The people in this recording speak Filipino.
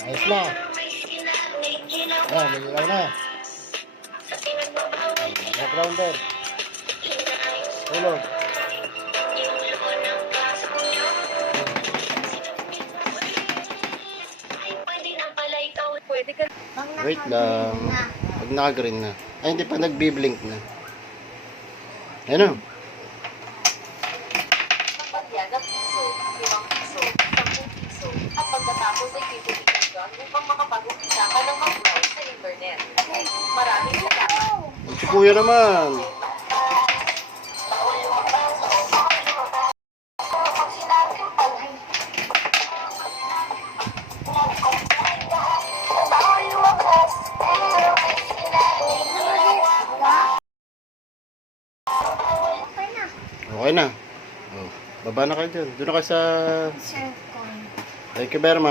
Ayos na. May ilaw na. Backgrounder. Tulog. Wait lang. Pag naka-green na. Ay, hindi pa nagbi-blink na. Ayan o. piso, 5 piso, 10 piso, at pagkatapos ay pipilitin ka upang makapag-umpisa ka ng mag-browse sa internet. Maraming salamat. Kuya naman. Okay na. Oh, baba na kayo dyan. Doon na kayo sa... Circle. Thank you very much.